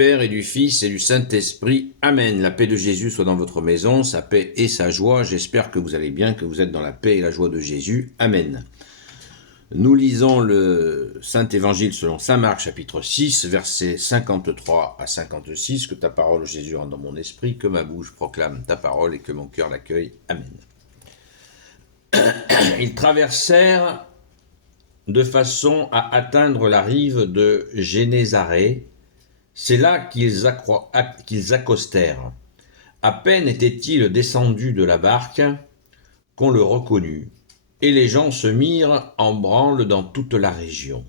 Père et du Fils et du Saint-Esprit. Amen. La paix de Jésus soit dans votre maison, sa paix et sa joie. J'espère que vous allez bien, que vous êtes dans la paix et la joie de Jésus. Amen. Nous lisons le Saint-Évangile selon saint Marc, chapitre 6, versets 53 à 56. Que ta parole, Jésus, rentre dans mon esprit, que ma bouche proclame ta parole et que mon cœur l'accueille. Amen. Ils traversèrent de façon à atteindre la rive de Génézareth. C'est là qu'ils accostèrent. À peine était-il descendu de la barque qu'on le reconnut, et les gens se mirent en branle dans toute la région.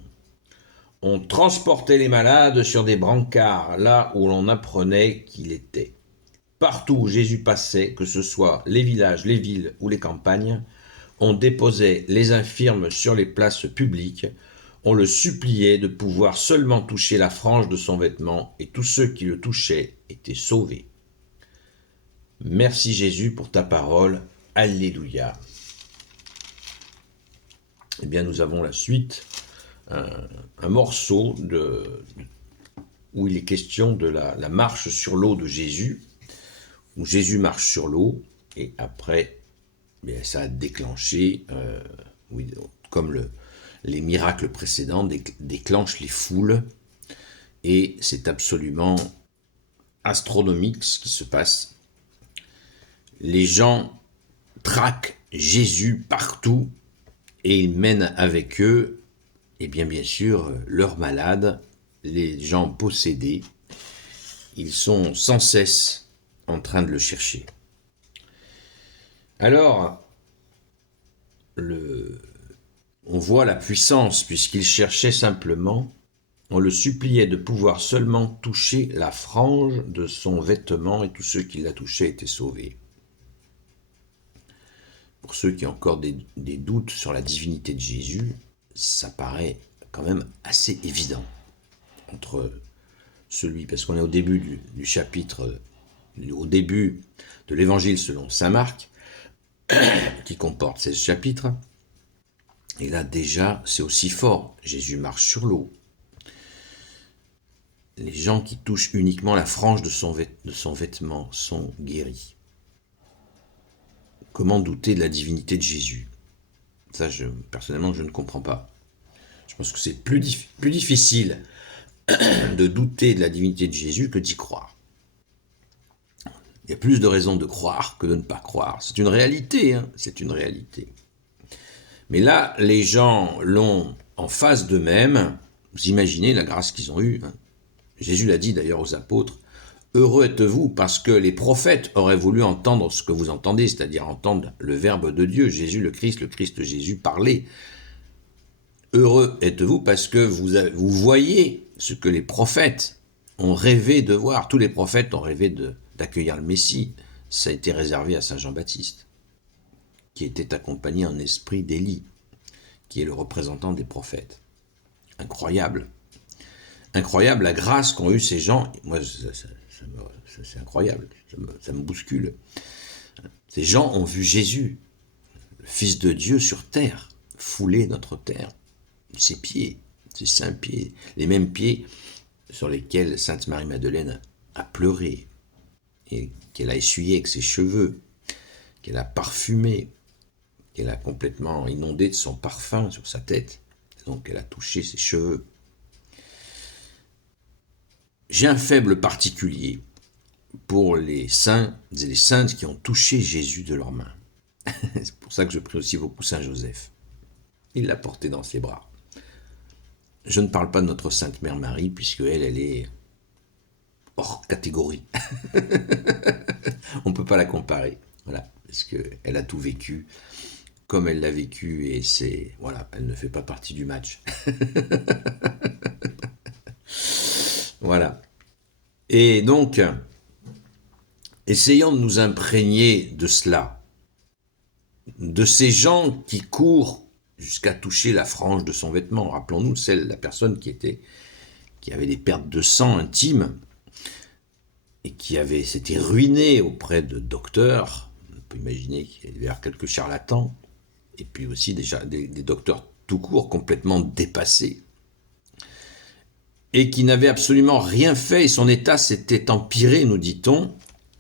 On transportait les malades sur des brancards, là où l'on apprenait qu'il était. Partout où Jésus passait, que ce soit les villages, les villes ou les campagnes, on déposait les infirmes sur les places publiques, on le suppliait de pouvoir seulement toucher la frange de son vêtement, et tous ceux qui le touchaient étaient sauvés. Merci Jésus pour ta parole. Alléluia. Eh bien, nous avons la suite, un morceau où il est question de la marche sur l'eau de Jésus, où Jésus marche sur l'eau, et après, bien, ça a déclenché, comme les miracles précédents déclenchent les foules, et c'est absolument astronomique ce qui se passe. Les gens traquent Jésus partout, et ils mènent avec eux, et bien sûr, leurs malades, les gens possédés. Ils sont sans cesse en train de le chercher. Alors, on voit la puissance, puisqu'il cherchait simplement, on le suppliait de pouvoir seulement toucher la frange de son vêtement, et tous ceux qui la touchaient étaient sauvés. Pour ceux qui ont encore des doutes sur la divinité de Jésus, ça paraît quand même assez évident entre celui, parce qu'on est au début du chapitre, au début de l'évangile selon saint Marc, qui comporte 16 chapitres, et là déjà c'est aussi fort, Jésus marche sur l'eau. Les gens qui touchent uniquement la frange de son vêtement sont guéris. Comment douter de la divinité de Jésus? Ça, personnellement, je ne comprends pas. Je pense que c'est plus difficile de douter de la divinité de Jésus que d'y croire. Il y a plus de raisons de croire que de ne pas croire. C'est une réalité, c'est une réalité. Mais là, les gens l'ont en face d'eux-mêmes. Vous imaginez la grâce qu'ils ont eue. Jésus l'a dit d'ailleurs aux apôtres. Heureux êtes-vous parce que les prophètes auraient voulu entendre ce que vous entendez, c'est-à-dire entendre le Verbe de Dieu, Jésus le Christ Jésus parler. Heureux êtes-vous parce que vous voyez ce que les prophètes ont rêvé de voir. Tous les prophètes ont rêvé d'accueillir le Messie. Ça a été réservé à saint Jean-Baptiste, qui était accompagné en esprit d'Élie, qui est le représentant des prophètes. Incroyable. Incroyable la grâce qu'ont eu ces gens. Moi, c'est incroyable, ça me bouscule. Ces gens ont vu Jésus, le Fils de Dieu sur terre, fouler notre terre, ses pieds, ses saints pieds, les mêmes pieds sur lesquels Sainte Marie-Madeleine a pleuré, et qu'elle a essuyé avec ses cheveux, qu'elle a parfumé, qu'elle a complètement inondé de son parfum sur sa tête, donc elle a touché ses cheveux. J'ai un faible particulier pour les saints et les saintes qui ont touché Jésus de leurs mains. C'est pour ça que je prie aussi beaucoup Saint Joseph. Il l'a porté dans ses bras. Je ne parle pas de notre Sainte Mère Marie, puisque elle est hors catégorie. On ne peut pas la comparer, voilà, parce qu'elle a tout vécu comme elle l'a vécu, et elle ne fait pas partie du match. Voilà. Et donc, essayons de nous imprégner de cela, de ces gens qui courent jusqu'à toucher la frange de son vêtement. Rappelons-nous la personne qui avait des pertes de sang intimes et qui s'était ruinée auprès de docteurs. On peut imaginer qu'il y avait quelques charlatans, et puis aussi des docteurs tout court complètement dépassés. et qui n'avait absolument rien fait, et son état s'était empiré, nous dit-on.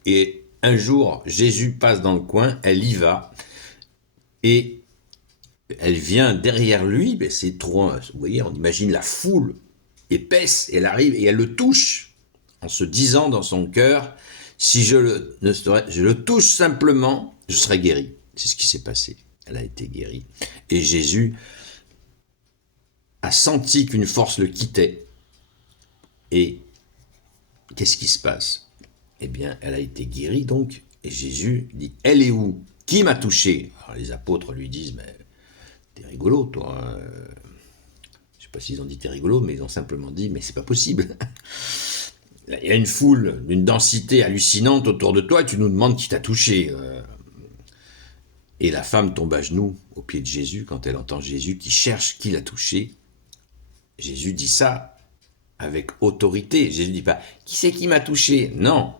Et un jour, Jésus passe dans le coin, elle y va, et elle vient derrière lui, mais c'est trop, vous voyez, on imagine la foule épaisse, elle arrive et elle le touche, en se disant dans son cœur, si je le touche simplement, je serai guéri. C'est ce qui s'est passé, elle a été guérie. Et Jésus a senti qu'une force le quittait, et qu'est-ce qui se passe? Eh bien, elle a été guérie donc, et Jésus dit, elle est où? Qui m'a touché? Alors les apôtres lui disent, mais t'es rigolo toi, hein. Je sais pas s'ils ont dit t'es rigolo, mais ils ont simplement dit, mais c'est pas possible. Il y a une foule, une densité hallucinante autour de toi, et tu nous demandes qui t'a touché. Et la femme tombe à genoux au pied de Jésus quand elle entend Jésus qui cherche qui l'a touché. Jésus dit ça avec autorité. Jésus ne dit pas « Qui c'est qui m'a touché ?» Non.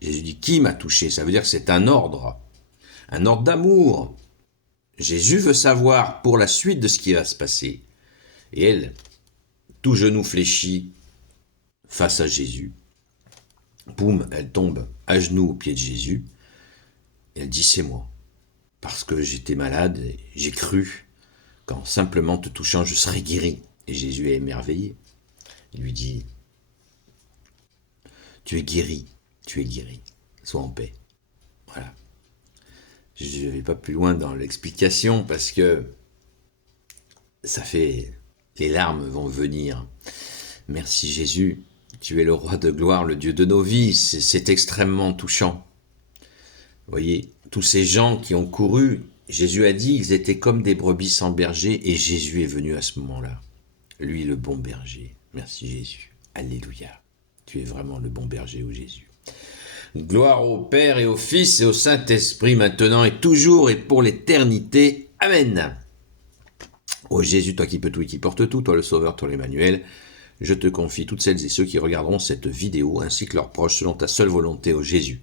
Jésus dit « Qui m'a touché ?» Ça veut dire que c'est un ordre d'amour. Jésus veut savoir pour la suite de ce qui va se passer. Et elle, tout genou fléchi face à Jésus, boum, elle tombe à genoux au pied de Jésus. Et elle dit « C'est moi. Parce que j'étais malade, et j'ai cru qu'en simplement te touchant, je serais guéri. » Et Jésus est émerveillé. Il lui dit, tu es guéri, sois en paix. Voilà. Je ne vais pas plus loin dans l'explication parce que ça fait, les larmes vont venir. Merci Jésus, tu es le roi de gloire, le Dieu de nos vies, c'est extrêmement touchant. Vous voyez, tous ces gens qui ont couru, Jésus a dit, ils étaient comme des brebis sans berger et Jésus est venu à ce moment-là. Lui, le bon berger. Merci Jésus. Alléluia. Tu es vraiment le bon berger, ô Jésus. Gloire au Père et au Fils et au Saint-Esprit, maintenant et toujours et pour l'éternité. Amen. Ô Jésus, toi qui peux tout et qui portes tout, toi le Sauveur, toi l'Emmanuel, je te confie toutes celles et ceux qui regarderont cette vidéo, ainsi que leurs proches, selon ta seule volonté, ô Jésus.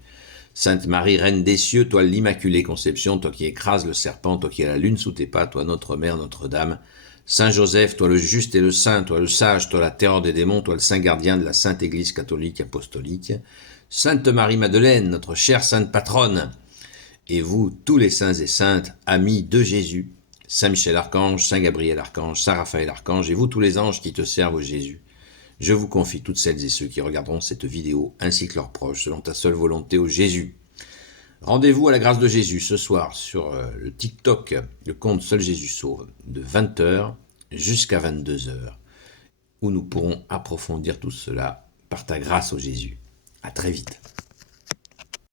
Sainte Marie, Reine des cieux, toi l'Immaculée Conception, toi qui écrases le serpent, toi qui as la lune sous tes pas, toi notre Mère, Notre-Dame, Saint Joseph, toi le juste et le saint, toi le sage, toi la terreur des démons, toi le saint gardien de la Sainte Église catholique apostolique, Sainte Marie-Madeleine, notre chère sainte patronne, et vous, tous les saints et saintes, amis de Jésus, Saint Michel Archange, Saint Gabriel Archange, Saint Raphaël Archange, et vous tous les anges qui te servent au Jésus, je vous confie toutes celles et ceux qui regarderont cette vidéo, ainsi que leurs proches, selon ta seule volonté au Jésus. Rendez-vous à la grâce de Jésus ce soir sur le TikTok, le compte Seul Jésus Sauve, de 20h jusqu'à 22h, où nous pourrons approfondir tout cela par ta grâce au Jésus. À très vite.